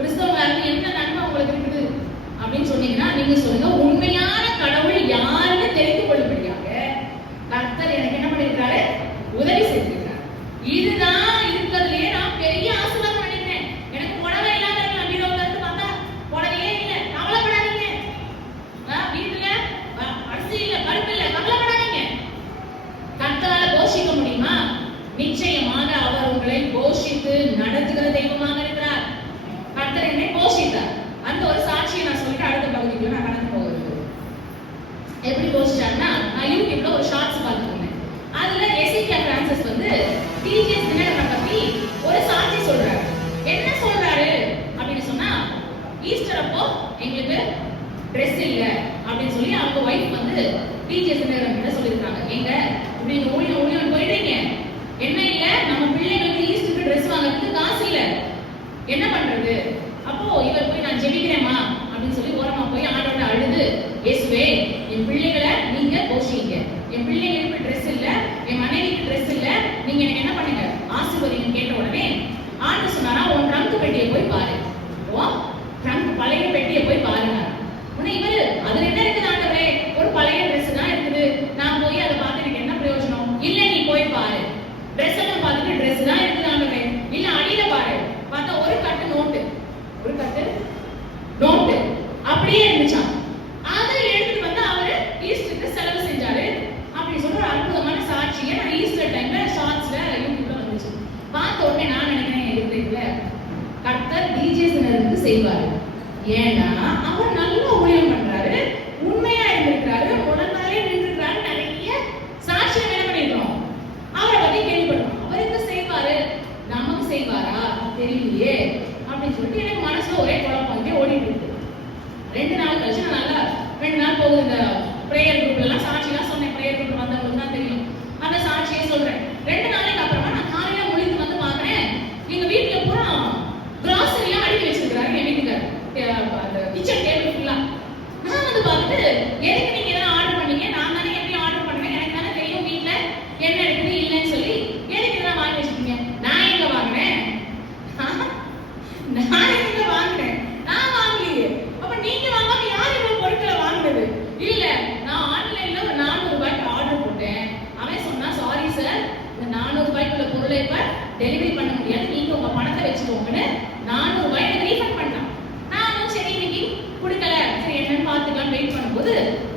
கிறிஸ்தவர்களுக்கு என்ன நன்மை உங்களுக்கு இருக்குது அப்படின்னு சொன்னீங்கன்னா நீங்க சொல்லுங்க, உண்மையான கடவுள் யாருன்னு தெரிந்து கொள்ளும்படியாக கர்த்தர் எனக்கு என்ன பண்ணிருக்காரு? உதவி செய்திருக்காரு. இதுதான் இருக்கிறதுலயே நான் பெரிய ஆசீர்வாதம் பண்ணிட்டேன். எனக்கு புடவை இல்லாம இருக்கலாம், வீரோல இருந்து பார்த்தா புடவையே இல்ல, கவலைப்படாதீங்க. வீட்டுல அரிசி இல்ல, பருப்பு இல்ல, கவலைப்படாதீங்க. கர்த்தரால போஷிக்க முடியுமா? நிச்சயமாக அவர் உங்களை போஷித்து நடத்துகிற தெய்வமாக இருக்கிறார். கர்த்தர் என்னை போஷித்தார். அந்த ஒரு சாட்சியை நான் சொல்லிட்டு அடுத்த பகுதிக்குள்ள நான் கடந்து போகிறது. எப்படி போஷிச்சாருன்னா, நான் யூடியூப்ல ஒரு ஷார்ட்ஸ் பார்த்துருந்தேன். அதுல எசிகா பிரான்சிஸ் வந்து டிஜிஎஸ் தினகரனை பத்தி ஒரு சாட்சி சொல்றாரு. என்ன சொல்றாரு அப்படின்னு சொன்னா, ஈஸ்டர் அப்போ எங்களுக்கு ட்ரெஸ் இல்ல அப்படின்னு சொல்லி அவங்க வைஃப் வந்து டிஜிஎஸ் தினகரன் கிட்ட சொல்லியிருக்காங்க. எங்க இப்படி ஊழியம் போயிட்டீங்க, என்ன இல்ல, நம்ம பிள்ளைங்களுக்கு ஈஸ்டருக்கு ட்ரெஸ் வாங்குறதுக்கு காசு இல்ல, என்ன பண்றது? அப்போ இவர் போய் நான் ஜெபிக்கிறேமா அப்படின்னு சொல்லி ஓரமா போய் ஆண்டவர்ட்ட அழுது, இயேசுவே என் பிள்ளைகளை நீங்க போஷிங்க, என் பிள்ளைங்களுக்கு ட்ரெஸ் இல்ல, என் மனைவிக்கு ட்ரெஸ் இல்ல, நீங்க எனக்கு என்ன பண்ணுங்க, ஆசீர்வதிங்கன்னு கேட்ட உடனே ஆண்டவர் சொன்னாரா, உன் ட்ரங்க் பெட்டியை போய் பாரு. ஓ ட்ரங்க் பழைய பெட்டியை போய் பாருங்க. உடனே இவரு அதுல என்ன இருக்குது ஆண்டவரே, ஒரு பழைய ட்ரெஸ் தான் இருக்குது, நான் போய் அதை பார்த்து எனக்கு என்ன பிரயோஜனம்? இல்ல நீ போய் பாரு, ட்ரெஸ் எல்லாம் பார்த்துட்டு ட்ரெஸ் தான் இருக்குது ஆண்டவரே. இல்ல அடியில பாரு, பார்த்தா ஒரு கட்டு நோட்டு அப்படியே இருந்துச்சான். அதை எடுத்துட்டு வந்து அவரு ஈஸ்டருக்கு செலவு செஞ்சாரு அப்படின்னு சொல்ற அற்புதமான சாட்சியை நான் ஈஸ்டர் டைம்ல ஷார்ட்ஸ்ல யூடியூப்ல வந்துச்சு. பார்த்த உடனே நான் நினைக்கிறேன், இருக்குல்ல கர்த்தர் டிஜிஎஸ் செய்வாரு. ஏன்னா அவர் நல்ல ஊழியம் பண்றாரு, உண்மையா இருந்திருக்காரு, உடனாலே நின்றுறாரு, நிறைய சாட்சியம் என்ன பண்ணிருக்கோம் அவரை பத்தி கேள்விப்படுறோம். அவருக்கு செய்வாரு, நமக்கு செய்வாரா தெரியலையே அப்படின்னு சொல்லிட்டு எனக்கு மனசுல ஒரே குழப்பம் ஓடிட்டு இருக்கு. 2 நாள் கழிச்சு நான் நல்லா 2 நாள் போகுது இந்த பிரேயர் குரூப்ல எல்லாம் சாட்சிலாம் சொன்னேன். பிரேயர் குரூப்ல வந்தவங்களுக்கு தான் தெரியும். அந்த சாட்சியை சொல்றேன். 2 நாளைக்கு அப்புறமா நான் காலையில முழித்து வந்து பாக்குறேன், எங்க வீட்டுல பூரா கிராசரி எல்லாம் அடுக்கி வச்சிருக்காரு என் வீட்டுக்காரர், அந்த கிச்சன் டேபிள் ஃபுல்லா. நான் வந்து பார்த்துட்டு, எதுக்கு நீங்க இதெல்லாம் ஆர்டர் பண்ணீங்க? நான் தானே எப்படி ஆர்டர் பண்ணுவேன், எனக்கு தானே தெரியும் வீட்டுல என்ன இருக்குது இல்லைன்னு சொல்லி, எதுக்கு இதெல்லாம் வாங்கி வச்சிருக்கீங்க? நான் எங்க வாங்கினேன்? நான் எங்க வாங்கினேன்? நான் வாங்கலையே. அப்ப நீங்க வாங்காம யார் இவ்வளவு பொருட்களை வாங்குறது? இல்ல நான் ஆன்லைன்ல ஒரு 400 ரூபாய்க்கு ஆர்டர் போட்டேன். அவன் சொன்னா, சாரி சார், இந்த 400 ரூபாய்க்குள்ள பொருளை இப்ப டெலிவரி பண்ண முடியாது, நீங்க உங்க பணத்தை வச்சுக்கோங்கன்னு 400 ரூபாய் எனக்கு ரீஃபண்ட் பண்ணலாம். நானும் சரி இன்னைக்கு கொடுக்கல, சரி என்னன்னு பாத்துக்கலாம் வெயிட் பண்ணும்போது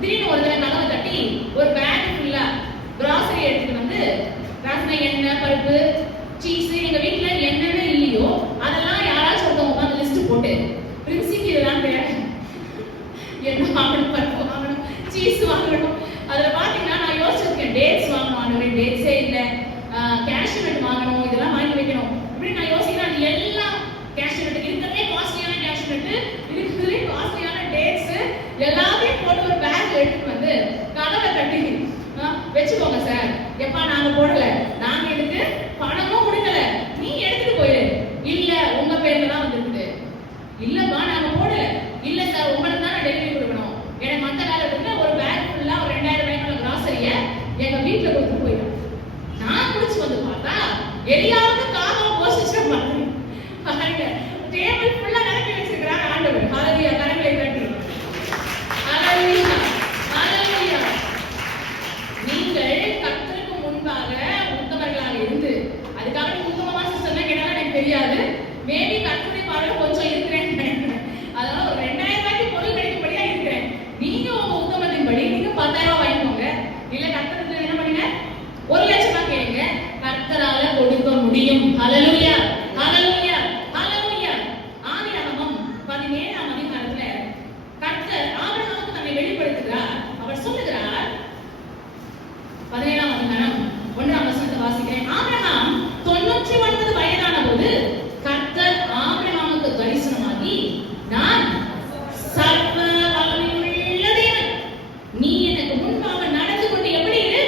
திடீர்னு ஒரு தடவை கதவை தட்டி ஒரு பேக் ஃபுல்லா கிராசரி எடுத்துட்டு வந்து, ராசனை எண்ணெய், பருப்பு, சீஸ், எங்க வீட்டுல என்னென்ன இல்லையோ அதெல்லாம் யாராச்சும் ஒருத்தவங்க உட்காந்து லிஸ்ட் போட்டு, பிரின்சிக்கு இதெல்லாம் தேவை, என்ன வாங்கணும், பருப்பு வாங்கணும், சீஸ் வாங்கணும். அதுல பாத்தீங்கன்னா நான் யோசிச்சிருக்கேன், டேட்ஸ் வாங்கணும், ஆண்டவரே டேட்ஸே இல்ல, கேஷ்யூ நட் வாங்கணும், இதெல்லாம் வாங்கி வைக்கணும் இப்படி நான் யோசிக்கிறேன். அது எல்லாம் கேஷ்யூ நட், இருக்கிறதே காஸ்ட்லியான கேஷ்யூ நட், இருக்கிறதே காஸ்ட்லியான டேட்ஸ் எல்லாத்தையும் போட்டு ஒரு பேக் எடுத்துட்டு வந்து கதவை தட்டி, வச்சுக்கோங்க சார், எப்பா நாங்க போடல, நாங்க எடுத்து பணமும் கொடுக்கல, நீ எடுத்துட்டு போயிரு. இல்ல உங்க பேர்ல தான் வந்துருக்குது. இல்லப்பா நாங்க போடல. இல்ல சார் உங்களுக்கு தான் டெலிவரி கொடுக்கணும், எனக்கு மத்த வேலை இருக்குல்ல, ஒரு பேக் ஃபுல்லா ஒரு 2000 ரூபாய்க்குள்ள கிராசரிய எங்க வீட்டுல கொடுத்து போயிடும். நான் குடிச்சு வந்து பார்த்தா எரியாவது காகம் போஷிச்ச மாதிரி டேபிள் ஃபுல்லா நிரப்பி வச்சிருக்கிறாங்க ஆண்டவர். ஹalleluya, கரங்களை தட்டி ஹalleluya, ஹalleluya. நீங்கள் கர்த்தருக்கு முன்பாக உத்தமர்களாக இருந்து, அதுக்காக நீ உத்தமமா சிஸ்டர்னா கேட்டாலும் எனக்கு தெரியாது, மேபி கர்த்தருடைய பார்வையில கொஞ்சம் இருக்கிறேன்னு நினைக்கிறேன். அதனால ஒரு 2000 ரூபாய்க்கு பொருள் கிடைக்கும்படியா இருக்கிறேன். நீங்க உங்க உத்தமத்தின் படி நீங்க 10,000 ரூபாய் வாங்கிக்கோங்க. இல்ல கர்த்தருக்கு என்ன பண்ணுங்க, 1 லட்சம் ரூபாய் கேளுங்க, கர்த்தரால கொடுக்க முடியும். ஹalleluya, ஹalleluya, ஹalleluya. ஆதியாகமம் 17ஆம் அதிகாரத்துல கர்த்தர் ஆபிரகாமுக்கு தன்னை வெளிப்படுத்துகிறார். அவர் சொல்லுகிறார், 17ஆம் அதிகாரம் 1ஆம் வசனத்தை வாசிக்கிறேன். ஆபிரகாம் 99 வயதான போது கர்த்தர் ஆபிரகாமுக்கு தரிசனமாகி, நான் சர்வ வல்லமையுள்ள தேவன், நீ எனக்கு முன்பாக நடந்து கொண்டு எப்படி இரு,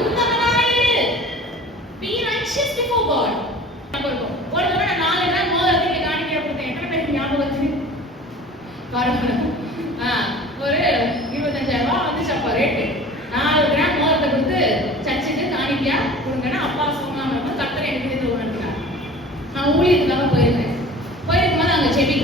உத்தமனாயிரு, be righteous before God. ஒரு தடவை நான் 4 நாள் மோதிரத்தை காணிக்கையா கொடுத்தேன். எத்தனை பேருக்கு ஞாபகம் இருக்கு? ஒரு 25,000 ரூபாய் வந்துச்சப்பா ரேட்டு. 4 கிராம் மோதிரத்தை கொடுத்து சர்ச்சுக்கு காணிக்கையா கொடுங்கன்னா அப்பா சொன்னாங்க, கர்த்தர் எனக்கு இதை உணர்த்தினார். நான் ஊழியத்துக்காக போயிருந்தேன். போயிருக்கும்போது அங்க செபி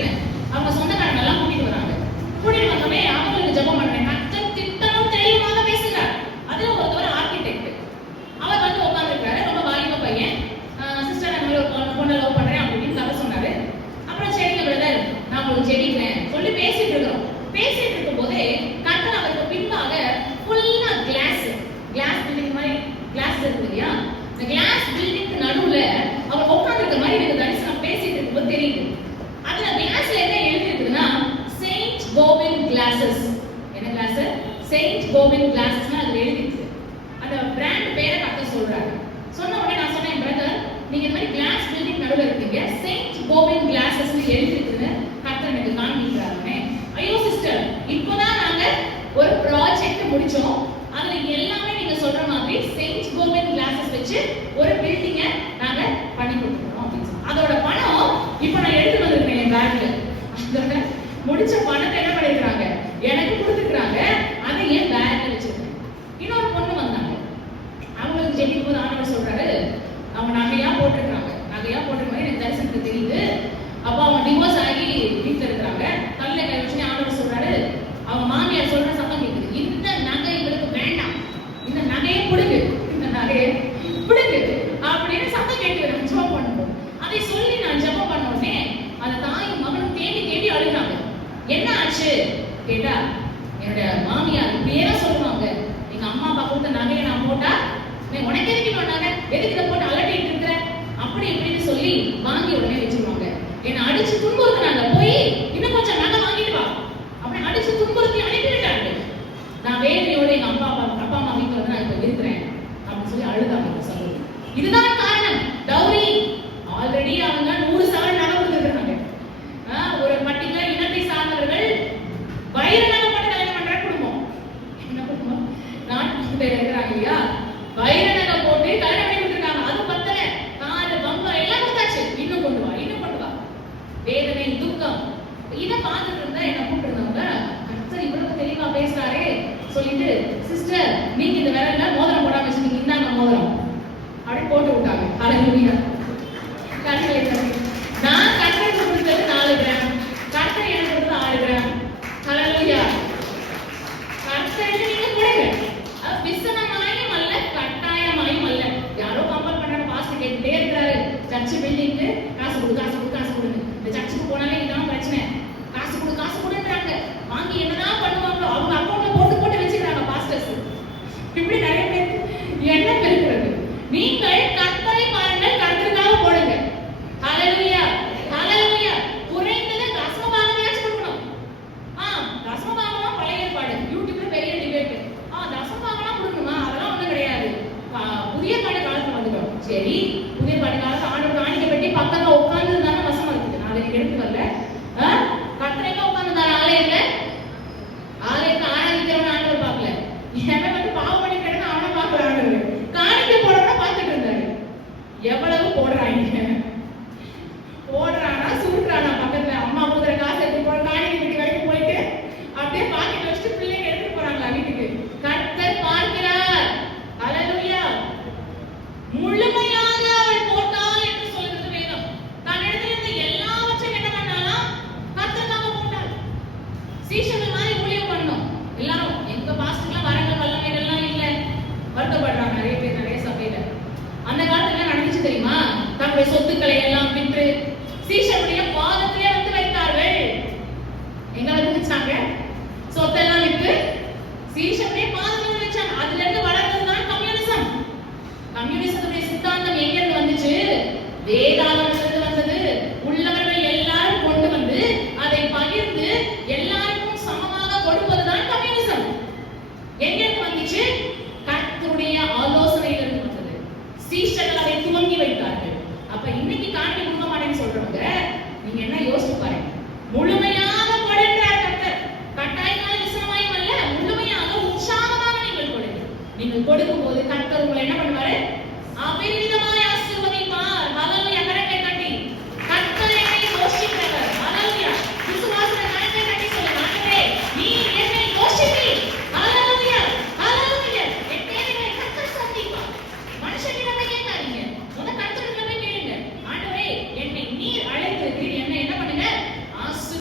கோவின் கிளாஸஸ்னா அது எழுதிருக்கு. அந்த பிராண்ட் பேரை கரெக்டாக சொல்றாரு. சொன்ன உடனே நான் சொன்னேன், பிரதர் நீங்க இந்த மாதிரி கிளாஸ் பில்டிங் நடுவில் இருக்கீங்க, செயின்ட் கோவின் கிளாஸஸ் எழுதிருக்குன்னு கரெக்டாக எனக்கு காண்பிக்கிறாங்க. ஐயோ சிஸ்டர், இப்போதான் நாங்க ஒரு ப்ராஜெக்ட் முடிச்சோம், அதுல எல்லாமே நீங்க சொல்ற மாதிரி செயின்ட் கோவின் கிளாஸஸ் வச்சு ஒரு பில்டிங்கை நாங்க பண்ணி கொடுத்துருக்கோம் அப்படின்னு சொல்லி அதோட பணம் இப்போ நான் எடுத்து வந்திருக்கேன் என் பேங்க்ல. அதோட முடிச்ச பணத்தை என்ன பண்ணிருக்காங்க, எனக்கு கொடுத்துருக்காங்க. அதை என் பேங்க்ல வச்சிருக்கேன். இன்னொரு பொண்ணு வந்தாங்க, அவங்களுக்கு ஜெபிக்கும் போது ஆண்டவர் சொல்றாரு, அவங்க நகையா போட்டிருக்காங்க, நகையா போட்டிருக்காங்க, எனக்கு தரிசனத்துக்கு தெரியுது. அப்போ அவங்க டிவோர்ஸ் ஆகி வீட்டுல இருக்கிறாங்க. கல்ல கை வச்சு ஆண்டவர் சொல்றாரு, அவங்க மாமியார் சொல்ற சத்தம் கேட்குது, இந்த நகை இவருக்கு வேண்டாம், இந்த நகையை பிடுங்கு, இந்த நகையை பிடுங்கு அப்படின்னு சத்தம் கேட்டு நம்ம ஜெபம் பண்ணுவோம். அதை சொல்லி நான் ஜெபம் பண்ண உடனே அந்த தாயும் மகனும் தேடி தேடி அழுகிறாங்க. என்ன ஆச்சு கேட்டா, என்னோட மாமியார் இப்படியே சொல்லுவாங்க, எங்க அம்மா அப்பா கொடுத்த நகையை நான் போட்டா உனக்கு எதுக்கு நகை, எதுக்கு இதை போட்டு அலட்டிட்டு இருக்கிற அப்படி இப்படின்னு சொல்லி வாங்கி உடனே வச்சிருவாங்க. என்ன அடிச்சு துன்புறுத்தினாங்க, போய் இன்னும் கொஞ்சம் நகை வாங்கிட்டு வா அப்படி அடிச்சு துன்புறுத்தி அனுப்பிவிட்டாங்க. நான் வேதனையோட எங்க அப்பா அம்மா வீட்டுல வந்து நான் இப்ப இருக்கிறேன் அப்படின்னு சொல்லி அழுதாங்க சகோதரி. இதுதான் காரணம். டவுரி ஆல்ரெடி அவங்க 100 சவரன் நகை கொடுத்துருக்காங்க. ஒரு பர்டிகுலர் இனத்தை சார்ந்தவர்கள் வைர நகை போட்டு கல்யாணம் பண்ற குடும்பம். என்ன குடும்பம்? நாட்டு பேர் இருக்கிறாங்க இல்லையா, வைர நகை போட்டு கல்யாணம் பண்ணி கொடுத்துருக்காங்க. அது பத்தல, காரு பம்பம் எல்லாம் கொடுத்தாச்சு, இன்னும் கொண்டு வா, இன்னும் கொண்டு வா. வேதனை, துக்கம் இதை பார்த்துட்டு இருந்தா என்ன கூப்பிட்டுருந்தவங்க, கர்த்தர் இவ்வளவு தெளிவா பேசுறாரே சொல்லிட்டு, சிஸ்டர் நீங்க இந்த விரல்ல மோதிரம் போடாம வச்சுக்கீங்க, இந்தாங்க மோதிரம் அப்படி போட்டு விட்டாங்க. ஹalleluya.